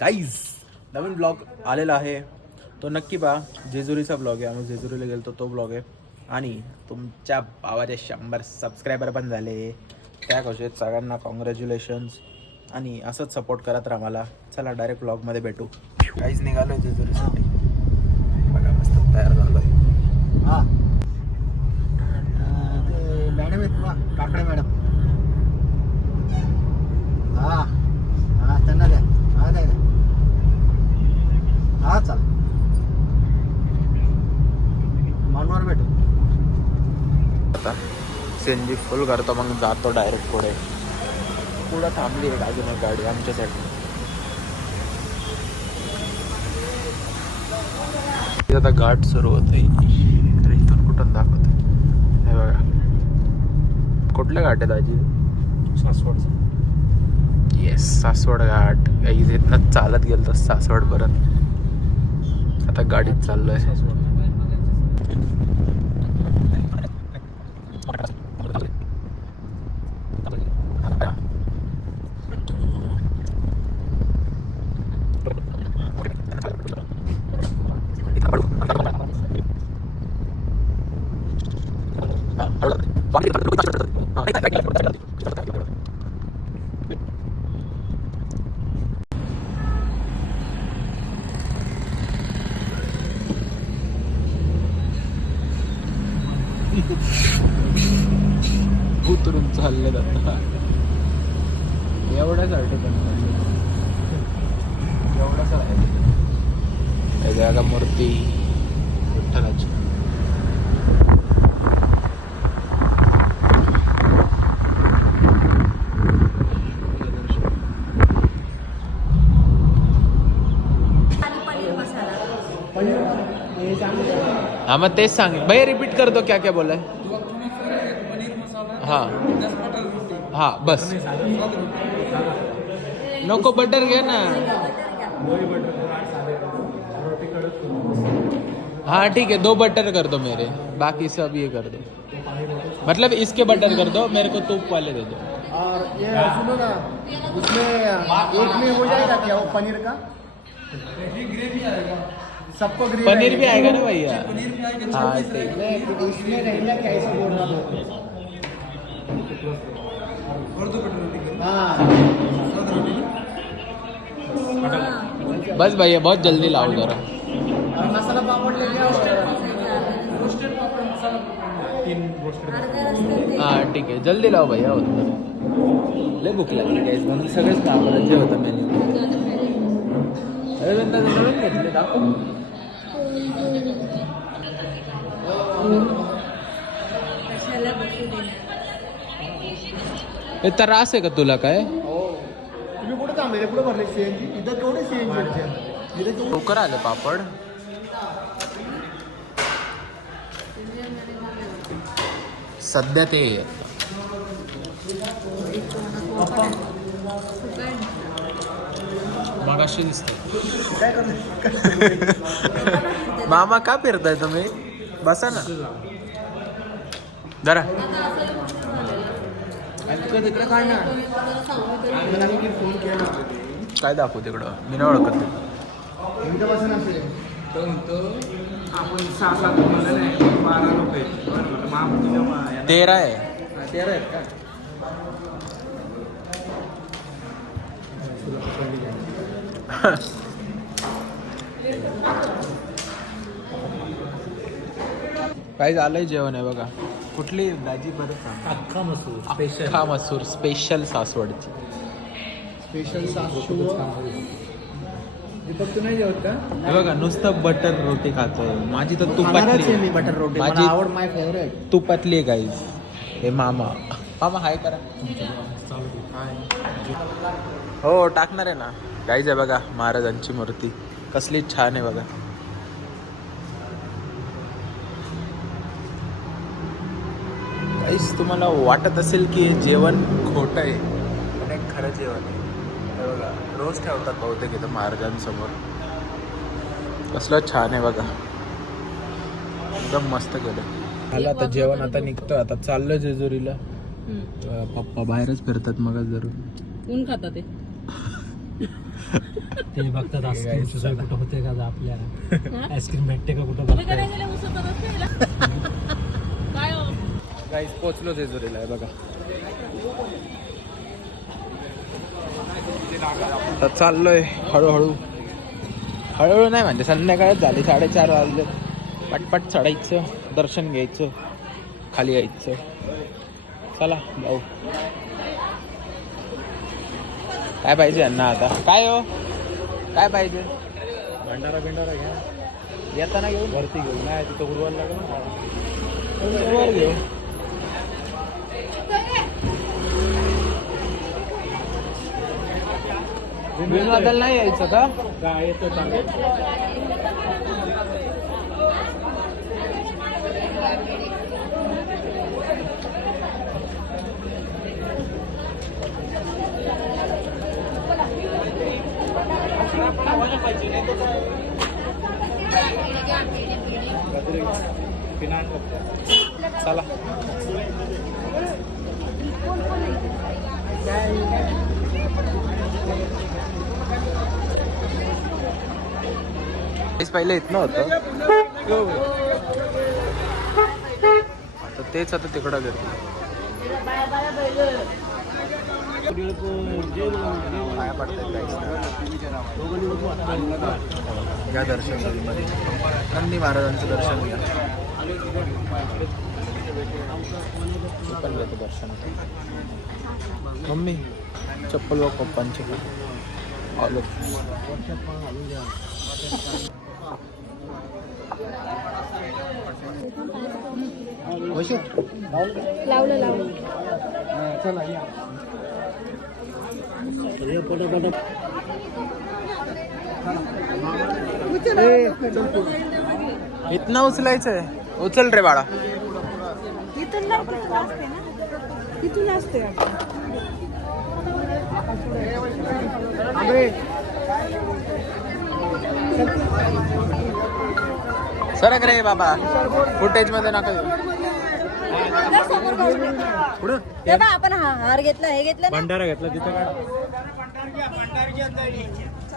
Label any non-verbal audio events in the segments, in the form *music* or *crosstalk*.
काहीच नवीन ब्लॉग आलेला आहे. तो नक्की पहा जेजुरीचा ब्लॉग आहे. आम्ही जेजुरीला गेलो तो ब्लॉग आहे. आणि तुमच्या भावाचे शंभर सबस्क्रायबर पण झाले. त्या कसे सगळ्यांना कॉंग्रॅच्युलेशन्स आणि असंच सपोर्ट करत राहा मला. चला डायरेक्ट ब्लॉगमध्ये भेटू. काहीच निघालो आहे जेजुरीसाठी. बघा मस्त तयार झालो आहे हा अं, ते मॅडम आहेत ना काकडे मॅडम हा हा त्यांना द्या हा द्या द्या हा चाल मानवर भेटू आता सीएनजी फुल करतो मग जातो डायरेक्ट पुढे. पुढं थांबली एक अजून एक गाडी आमच्यासाठी. आता घाट सुरू होत तर इथून कुठून दाखवत हे बघा. कुठले घाट आहेत आजी? येस सासवड घाट. काही इथनं चालत गेलं तर सासवड पर्यंत आता गाडीत चाललोय. उतरून *laughs* हाँ मैं तेज सांग भैया रिपीट कर दो क्या क्या बोला है? हाँ। हाँ बस। नको बटर घ्या ना। हाँ ठीक है दो बटर कर दो मेरे। बाकी सब ये कर दो। मतलब इसके बटर कर दो मेरे को तूप वाले दे दो। और ये सुनो ना उसमें एक में हो जाएगा क्या वो पनीर का? सबको पनीर भी आएगा ना भैया? हाँ ठीक। इसमें रहेगा बोल रहा हूँ? हाँ। बस भैया बहुत जल्दी लाओ जरा मसाला पापड़ लेके आओ अर्ध्या रस्त्यात हाँ ठीक है। जल्दी लाओ भैया उतना लय भूक लागली गाईज म्हणून सगळेच मागवलं जे होतं मेन्यू अरे दाखव कशाला बसू देणार हे त्रास आहे का तुला काय? हो. तुम्ही कुठे थांबले कुठे भरले? सीएनजी इथं केवढे सीएनजी इथं लवकर आले पापड. सध्या ते मगाशी दिसते *laughs* मामा का फिरताय तुम्ही? बसा ना. जरा काय दाखवू तिकडं? मी नाही ओळखत. ते. इथं बसून असेल आपण काय झालंय जेवण आहे बघा. कुठली भाजी बरं. अख्खा मसूर अख्खा मसूर स्पेशल सासवडची. स्पेशल नाही जेवत का? हे बघा नुसतं बटर रोटी खातोय. माझी तर आहे मी तुपातली बटर रोटी. माझी- मला आवड माय फेवरेट तुपातली आहे गाईज हे मामा. मामा हाय करा. हो टाकणार आहे ना. गाईज आहे बघा महाराजांची मूर्ती. कसली छान आहे बघा. गाईज तुम्हाला वाटत असेल की जेवण खोटं आहे पण एक खरं जेवण आहे. हे बघा रोज ठेवतात बहुतेक इथं महाराजांसमोर. कसलं छान आहे बघा. एकदम मस्त केलं. आलं आता जेवण आता निघतो आता चाललं जेजुरीला. पप्पा बाहेरच फिरतात मग जरूर. कोण खाता ते. ते बघतात आईस्क्रीम सुद्धा कुठं होते का आपल्याला आईस्क्रीम भेटते का कुठं बघताय? गाईस पोचलो जेजुरीला आहे बघा. आता चाललोय हळूहळू. हळूहळू नाही म्हणजे संध्याकाळच झाली साडेचार वाजले. पटपट चढायचं दर्शन घ्यायचं खाली यायचं. चला भाऊ काय पाहिजे यांना आता? काय हो? काय पाहिजे? भंडारा बिंडारा घ्या. येताना घेऊन? वरती घेऊन. नाही तिथं उडवायला लागेल घेऊ विनोदाला नाही यायचं का? काय येतं चांगलं चला तेच पहिले येत नव्हतं आता तेच आता तिकडं घेतो पाया पडतायत घ्या दर्शनमध्ये नंदी महाराजांचं दर्शन घ्या. पण घेतो दर्शन मम्मी चप्पल व पप्पांची आलो. वैशू लावलं लावलं. चला या. इथनं उचलायचंय उचल रे बाळा. इथून असते सरक रे बाबा. फुटेजमध्ये नका आपण हार घेतला हे घेतलं भंडारा घेतला तिथं काय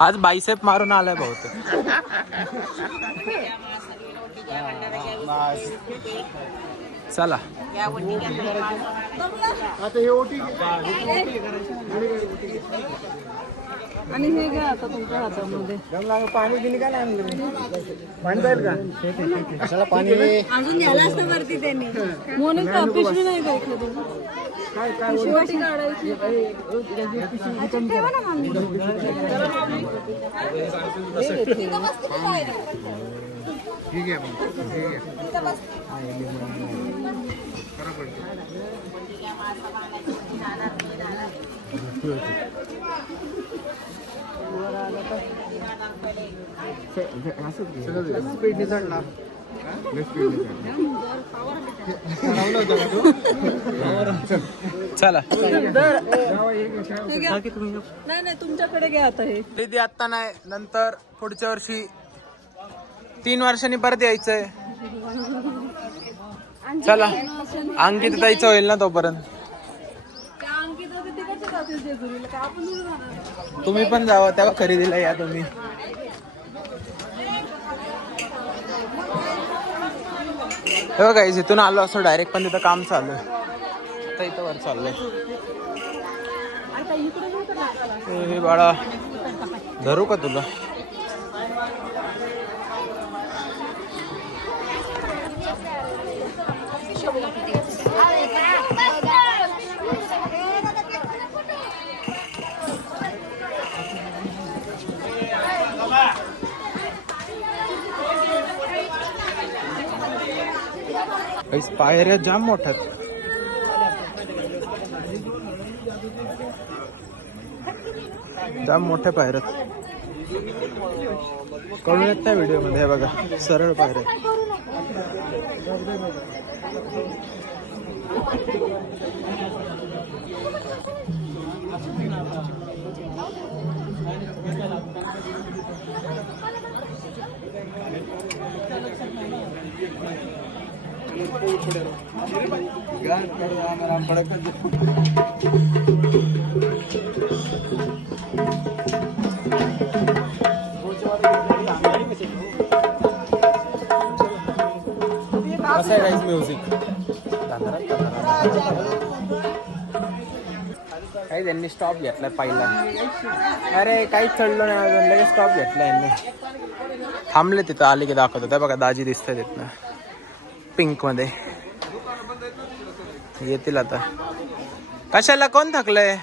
आज बाईसेप मारून आलाय बहुतेक. चला. आता हे ओटी आणि हे घ्या आता तुमच्या हातामध्ये. पाणी काय आणलं पाणी जाईल का पाणी अजून असतं वरती त्यांनी. मोनिका पिशवी नाही का एखादी पिशवी काढायची. अच्छा, ठेवा ना मम्मी. तिथं बसते की काय? ठीक आहे मग. ठीक आहे बसते. स्पीडने चढला. चला. नाही नाही तुमच्याकडे घ्या आता हे. दीदी आता नाही नंतर पुढच्या वर्षी तीन वर्षांनी परत यायचंय. चला. अंकित जायचं होईल ना तोपर्यंत. ते तुम्ही पण जावा तेव्हा खरेदीला या तुम्ही. हे बघा इथून आलो असं डायरेक्ट पण तिथं काम चालू आहे. आता इथं वर चाललंय हे बाळा धरू का तुला? काहीच पायऱ्या जाम मोठ्यात. जाम मोठ्या पायऱ्यात. कळून येत नाही व्हिडिओमध्ये बघा सरळ पायऱ्या. असं आहे काहीच म्युझिक काही त्यांनी स्टॉप घेतलाय पहिला. अरे काहीच चढलो नाही अजून लगेच स्टॉप घेतला यांनी. थांबले तिथं आले की दाखवतो त्या बघा दाजी दिसतंय तिथनं पिंकमध्ये. येतील आता. कशाला कोण थकलंय?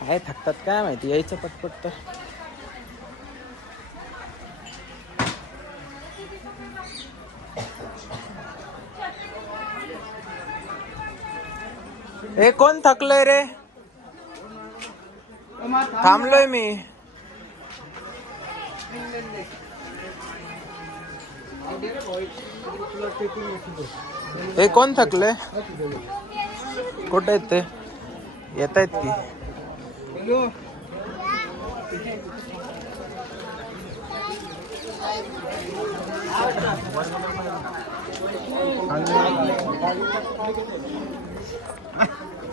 काय थकतात काय माहिती? यायचं पटपट तर. ए कोण थकलंय रे? थांबलोय मी. हे कोण थकलंय कुठे आहेत ते? येत आहेत की.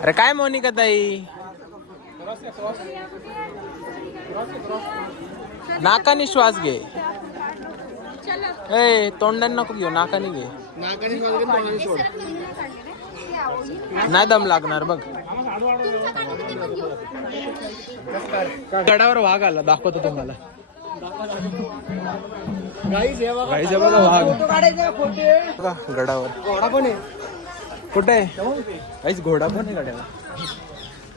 अरे काय मोनिका ताई? नाकाने श्वास घे. ए तोंडाने नको घेऊ नाकाने घे. नाही दम लागणार बघ. गडावर वाघ आला दाखवतो तुम्हाला. वाघ. फोटे बघा गडावर. घोडा पण आहे. कुठे? आहे काहीच घोडा पण आहे गड्याला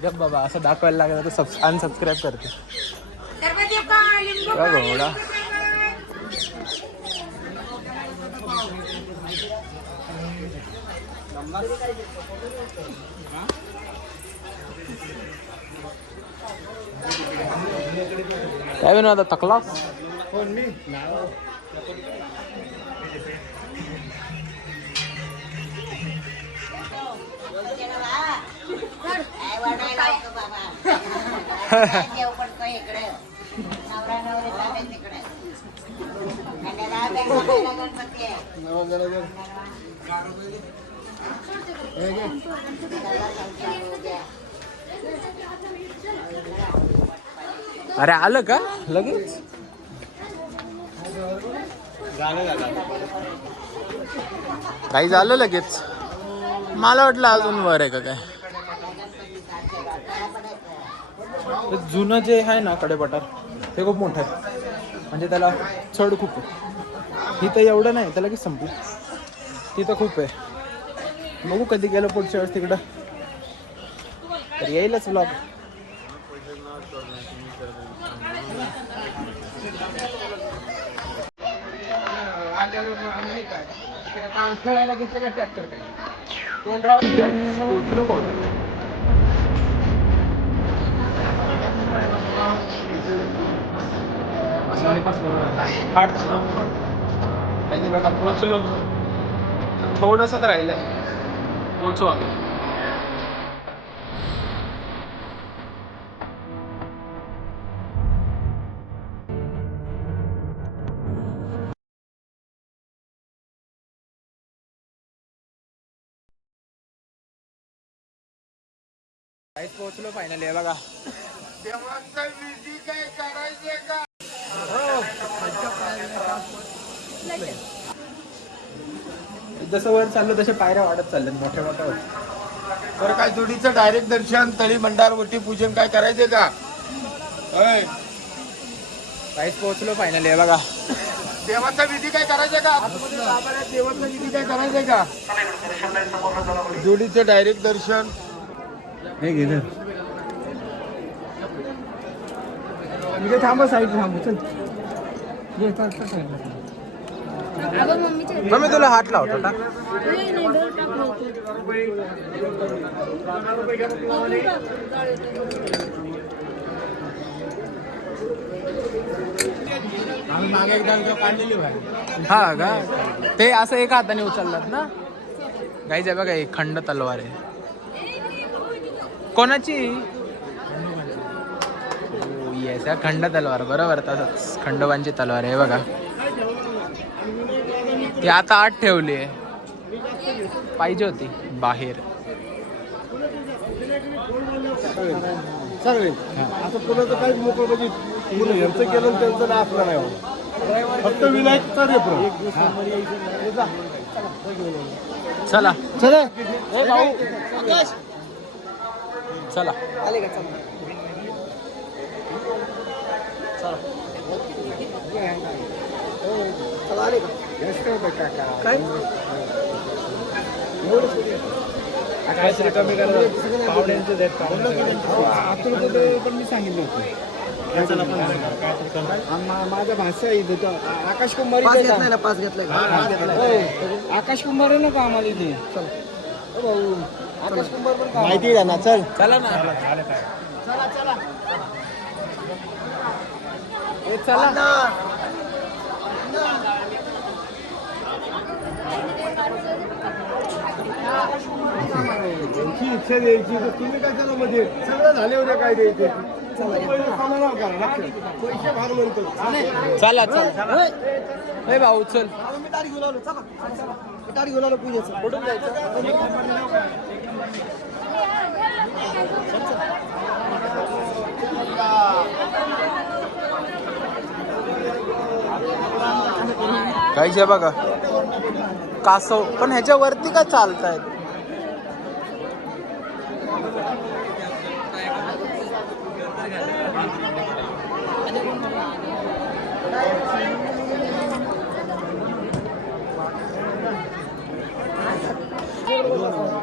जग बाबा असं दाखवायला लागलं तर सब अनसबस्क्राईब करते. बघा घोडा काय विनोद आता? थकला कोण मी अरे आलं का? लगेच? काही झालं लगेच? मला वाटलं अजून वर आहे का काय? जुनं जे आहे ना कडेपठार ते खूप मोठं आहे. म्हणजे त्याला चढ खूप आहे. इथं एवढं नाही त्याला की संपलं. तिथं खूप आहे. बघू कधी गेलं पुढच्या वेळेस तिकडं. तर येईलच ब्लॉग खेळायला घेतलं का ट्रॅक्टर काय कोण राहू थोडस राहिलंय. पोचू आम्ही काहीच पोहोचलो फायनली आहे बघा जसं वर चाललो तसे पायऱ्या वाढत चालल्यात मोठ्या मोठ्या होत. तर काय जोडीचं डायरेक्ट दर्शन तळी भंडार वटी पूजन काय करायचे का. काहीच पोहोचलो फायनली आहे बघा. देवाचा विधी काय करायचा का? देवाचा विधी काय करायचा का? जोडीचं डायरेक्ट दर्शन. म्हणजे थांबा साईड थांबू चल. मग तुला हात लावतो का. हा का? ते असं एका हाताने उचललात ना? गाईच आहे बघा एक खंड तलवार आहे. कोणाची? येस या खंड तलवार बरोबर तसंच खंडोबांची तलवार आहे बघा. ती आता आत ठेवली आहे. पाहिजे होती बाहेर. चालेल. आता मोकळं म्हणजे यांचं केलं त्यांचं नाही असलं नाही होत. फक्त विनायकचा रेफर चला. चला. ए भाऊ. चला. काहीतरी कमी करा. पावड्यांचे देत पण मी सांगितलं होतं. माझा भाषा आहे इथे. तो आकाश कुंभार पाच घेतलाय ना पाच घेतलाय आकाश कुंभार आहे ना का आम्हाला इथे? चल. भाऊ आकाश कुंभार पण माहिती आहे ना चल. चला ना. त्यांची इच्छा द्यायची तर तुम्ही काय त्याला मध्ये सगळं झाले होते काय द्यायचे. पैसे फार म्हणतो. चला चला. भाऊ चल. काहीच आहे बघा. कासव पण ह्याच्या वरती का चालतायत?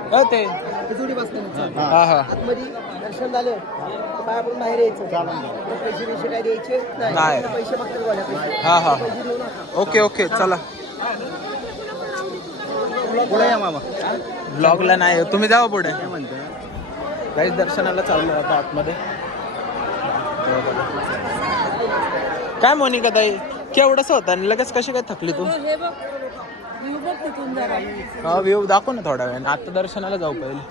अ ते. हा हा. आतमध्ये दर्शन झालं पाया पडून बाहेर यायचं. तर पैसे काय द्यायचे? नाही. पैसे हा हा. पैसे देऊ नका. Okay okay. चला. पुढे या मामा. ब्लॉगला नाही तुम्ही जावा पुढे. काहीच दर्शनाला चाललो आता आतमध्ये. काय मोनिका ताई? केवढंच होतं आणि लगेच कशी काय थकली तू? हे हा व्ह्यू दाखव ना थोड्या वेळ. आता दर्शनाला जाऊ पहिले.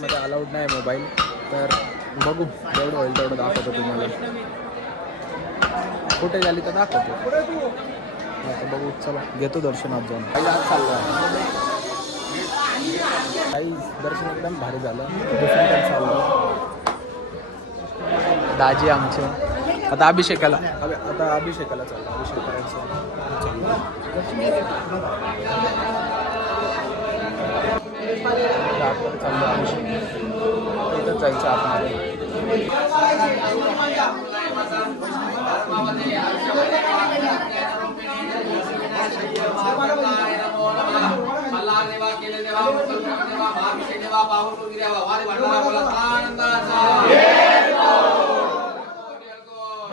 मध्ये अलाउड नाही मोबाईल तर बघू जेवढं होईल तेवढं दाखवतो तुम्हाला. कुठे झाली तर दाखवतो. आता बघू चला घेतो दर्शनात जाऊन. काही आज चाललं काही दर्शन एकदम भारी झालं. दुसरीकडे चाललं. दाजी आमचे. आता अभिषेकाला अभि- आता अभिषेकाला चाललो अभिषेक करायचं चाललो आतमध्ये चाललो अभिषेक इथं जायचं आतमध्ये आनंदाचा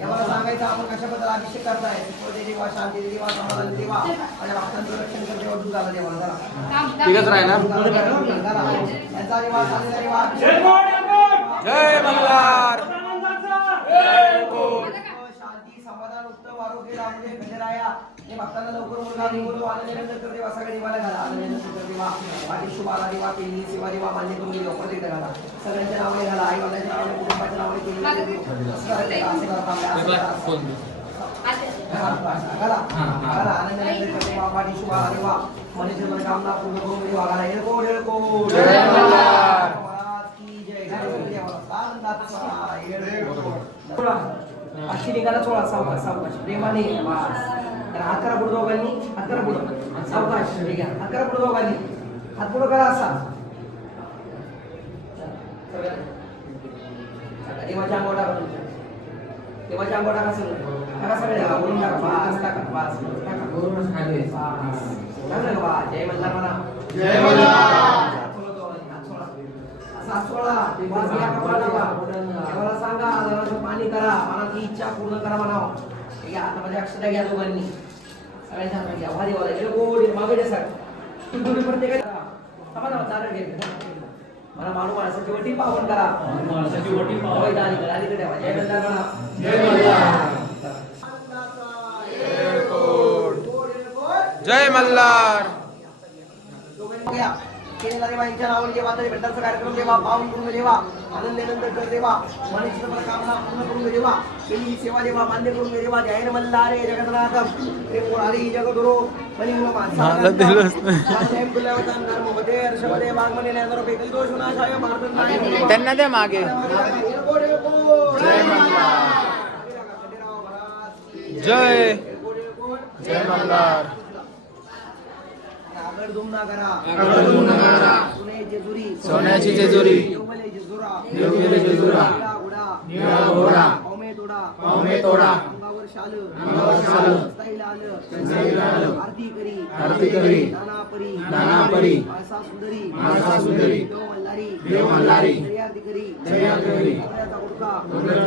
मला सांगायचं आपण कशाबद्दल अभिषेक करताय? सुखदेवी देवा शांती देवा समाधान देवा आणि भक्तांचं रक्षण कर देवा दूध झाला देवा जरा यांचा देवा चालेला देवा अभिषेक जय मल्हार आरोग्य लाभले खंडराया हे भक्तांना लवकर मुलगा निवडून आनंद कर देवा सगळ्या देवाला घाला. आनंद कर देवा पाठी शुभाला देवा केली सेवा देवा मान्य करून देवा प्रत्येक घाला. सगळ्यांच्या नावाने घाला आई वडिलांच्या नावाने कुटुंबाच्या नावाने केली. घाला, घाला, आनंद कर देवा पाठी शुभाला देवा मनुष्य मनोकामना पूर्ण करून देवा. घाला. येळकोट येळकोट जय मल्हार. महाराज. की अशी निघाला सोळा सावकाश सावकाश. प्रेमाने बस तर हात करा पुढे दोघांनी हात करा पुढं. सावकाश ठीक आहे हात करा पुढे दोघांनी. हात पुढं करा असा. देवाच्या अंगोटा का तुमच्या देवाच्या अंगोटा का सगळं. टाका सगळे. बोलून टाका. पाच टाका. पाच टाका बोलूनच खाली. टाकलं का बा जय मल्हार. म्हणा जय मल्हार. देवाला सांगा जरासं पाणी करा मनाची इच्छा पूर्ण करा म्हणावं. ठीक आहे हातामध्ये अक्षता घ्या दोघांनी. घ्या गेलं गोडी मागे सर. तू गोडी चालेल घे मला माणूस माणसाची वटी पावन करा. माणसाची वटी पावन अलीकडे अलीकडे ठेवा जय मल्हार म्हणा जय मल्हार. केलेला देवा यांच्या नावाने जेव्हा तरी भेटायचा कार्यक्रम देवा पावन करून देवा आनंद आनंद कर देवा मनुष्य कामना पूर्ण करून देवा केली सेवा देवा मान्य करून देवा जय मल्हारे जगन्नाथम हे पुरारी जगदुरो मनी मला त्यांना द्या मागे जय जय जय मल्हार आगड दुमना करा सोने जेजुरी सोन्याची जेजुरी. जेजुरा. निळा घोडा पावमे तोडा आरती करी करी नाना परी सुंदरी देव मल्हारी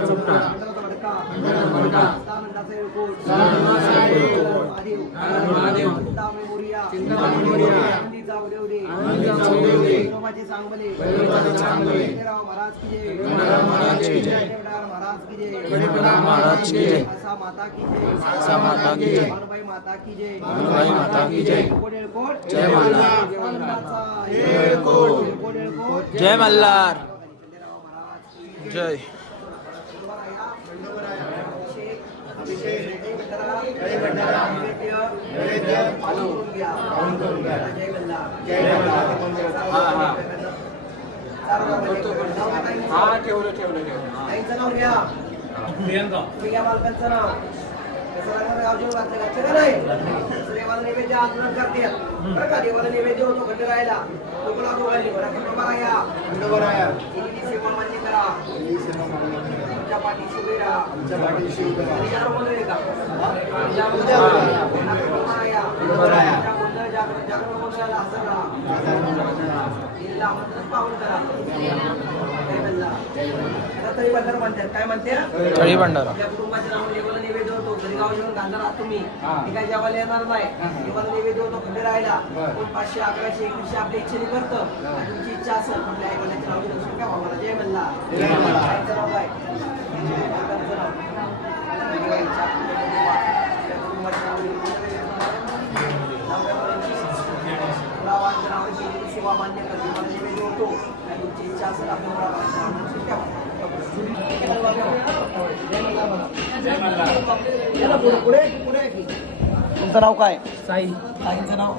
चपटा जय मल्हार. जय मल्हार. जय. हा ठेवलं ठेवलं ठेवलं नाव घ्या प्रिया बालकांचं नाव देवाला नैवेद्य आंदोलन करते बरं का देवाला नैवेद्य होतो खंड राहायला कोकणा दोघांनी बरं खंडोबा राया केलेली सेवा मान्य करा पाठीशी उभे राहा. जागरण जागरण हजर राहा. जिल्हा आमंत्रण करा. म्हणला? तरी बंदर म्हणतात. काय म्हणते तळी नावाने देवाला नैवेद्य होतो. घरी गाव जेवण घालणार आहात तुम्ही. हे. काय जेवायला येणार नाही. देवाला नैवेद्य होतो खंड राहायला. कोण पाचशे अकराशे एकवीसशे आपल्या इच्छेने करतं. तुमची इच्छा असेल दर्शन घ्या बाबाला. जय मल्ला तुमची नाव काय? साई. साईंचं नाव.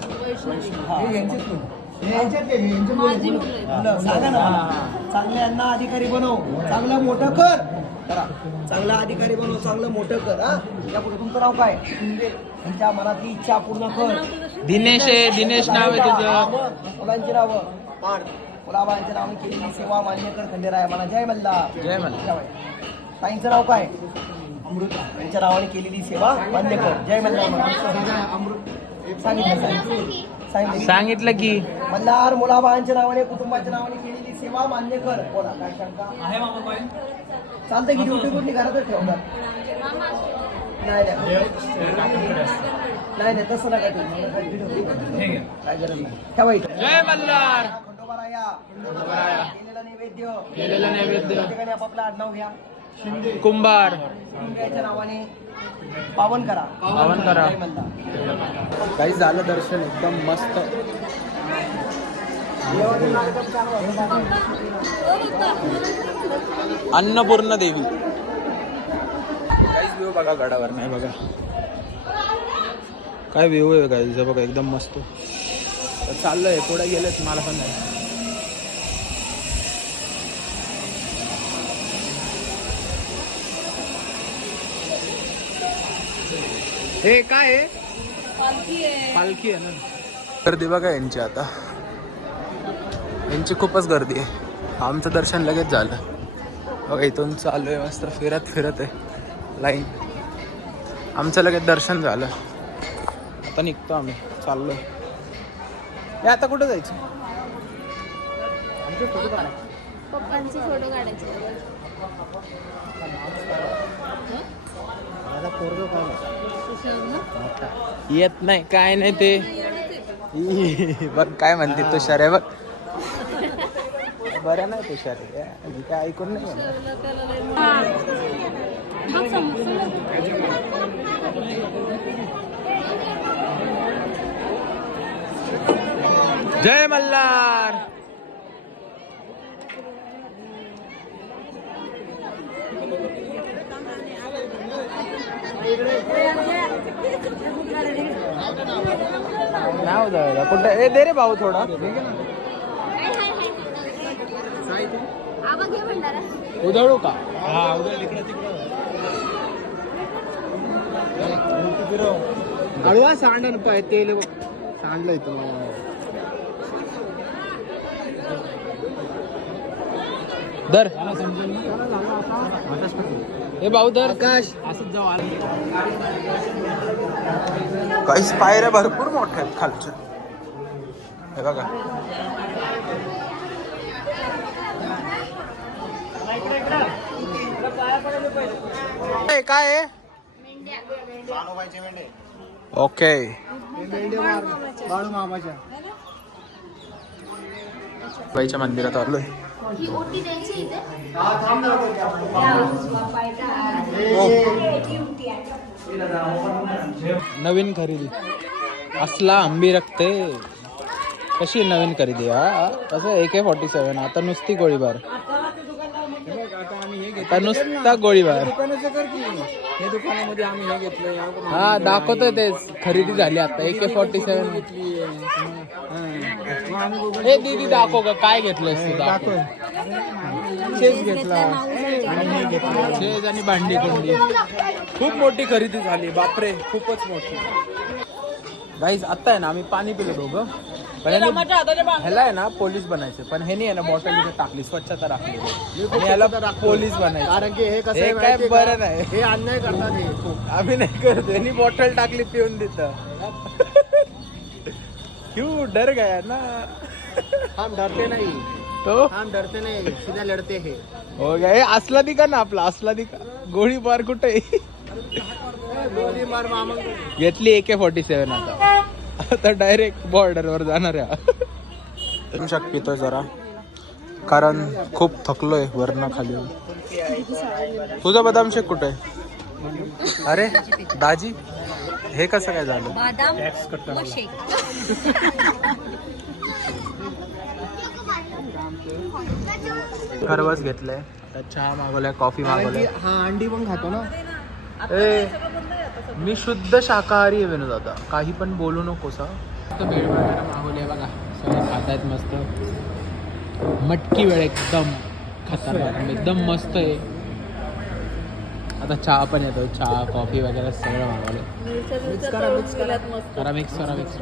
चांगल्यांना अधिकारी बनव. चांगलं मोठं कर. करा. चांगला अधिकारी बनव चांगलं मोठं कर हा. या पुढे तुमचं नाव काय? तुमच्या मनातली इच्छा पूर्ण कर. दिनेश आहे दिनेश नाव आहे तुझं. मुलांची नावं. पाड. मुलाबाळांच्या नावाने केलेली सेवा मान्य कर खंडेराय मला जय मल्ला. जय मल्हार. ताईंचं नाव काय? यांच्या नावाने केलेली सेवा मान्य कर. जय मल्हार सांगितलं सांगितलं. सांगितलं की. मल्हार मुलाबाळांच्या नावाने कुटुंबाच्या नावाने केलेली सेवा मान्य कर. बोला काय शंका? चालतंय की ड्युटी कुठली घरातच ठेवणार नाही नाही. नाही नाही तसं नका. काय गरज नाही. ठेवा इथं. जय मल्हार. खंडोबाराया. केलेला नैवेद्य. आपापलं आडनाव घ्या. कुंभार. कुटुंबियाच्या नावाने पावन करा. पावन करा. काही झालं दर्शन एकदम मस्त. अन्नपूर्ण देवी. काहीच व्ह्यू बघा गडावर नाही बघा. काय व्ह्यू आहे काय बघा एकदम मस्त. तर चाललंय पुढे गेलेत मला पण नाही. हे काय आहे? पालखी आहे. पालखी आहे ना. गर्दी बघा यांची आता? यांची खूपच गर्दी आहे. आमचं दर्शन लगेच झालं. बघा इथून चालू आहे मस्त फिरत फिरत आहे. लाईन आमचं लगेच दर्शन झालं. आता निघतो आम्ही. चाललो हे आता कुठं जायचं? पप्पांचे फोटो काढायचे. येत नाही. काय नाही ते. *laughs* बघ काय म्हणते तुषार आहे बघ बरं नाही तुषार. मी काय ऐकून नाही. जय मल्हार नाव जायला कुठं ए दे रे भाऊ थोडा उधळू का? अळवा सांडन पाय तेल सांडलं इथं दर. हे भाऊ दर. आकाश. असंच जाऊ काहीच पायऱ्या भरपूर मोठ्या आहेत खालच्या. हे बघा. काय काय ओके. बाईच्या मंदिरात आलोय. हो. नवीन खरेदी. असला आंबी रक्ते कशी नवीन खरेदी हा? कसं ए के फॉर्टी सेवन आता नुसती गोळीबार. आता नुसता गोळीबार? दुकानाचं कर की हे दुकानामध्ये आम्ही हे घेतलं या हा दाखवतोय तेच खरेदी झाली आता. ए के फॉर्टी सेवन हे. दीदी दाखव का? काय घेतलंयस तू? दाखव. चेस घेतला. चेज आणि भांडी कोंडी खूप मोठी खरेदी झाली. बापरे खूपच मोठी. गाईज आता आहे ना आम्ही पाणी पिलो दोघं. ह्याला आहे ना पोलीस बनायचे. पण ह्यानी आहे ना बॉटल इथे टाकली स्वच्छता राखली आणि ह्याला पोलीस बनायचे. कारण की हे कसं हे आहे काय बरं का? नाही. हे अन्याय करतात हे. खूप आम्ही नाही करत. ह्यानी बॉटल टाकली पिऊन देत क्यू डर गया ना. हम डरते नाही. तो? हम डरते नाही. सीधा लढते हे. हो गया. हे असला दिका ना आपला? असला दिका गोळीबार कुठे? गोली मार मामा. घेतली ए के फॉर्टी सेवन आता. आता डायरेक्ट बॉर्डरवर जाणार आहे शक पितोय जरा. कारण खूप थकलोय वरनं खाली. तुझा बदाम शेक कुठे आहे? अरे दाजी हे कसं काय झालं? बादाम व शेक. खरवस घेतलंय. आता चहा मागवलाय कॉफी मागवलाय. हा अंडी पण खातो ना. ए मी शुद्ध शाकाहारी आहे विनोद दादा काही पण बोलू नकोस हा फक्त भेळ वगैरे मागवले बघा. सगळं खातायत मस्त. मटकी वेळ एकदम खतरनाक. एकदम मस्त आहे. आता चहा पण येतो चहा कॉफी वगैरे सगळं मागवलं मिक्स करा मिक्स करा मिक्स करा मिक्स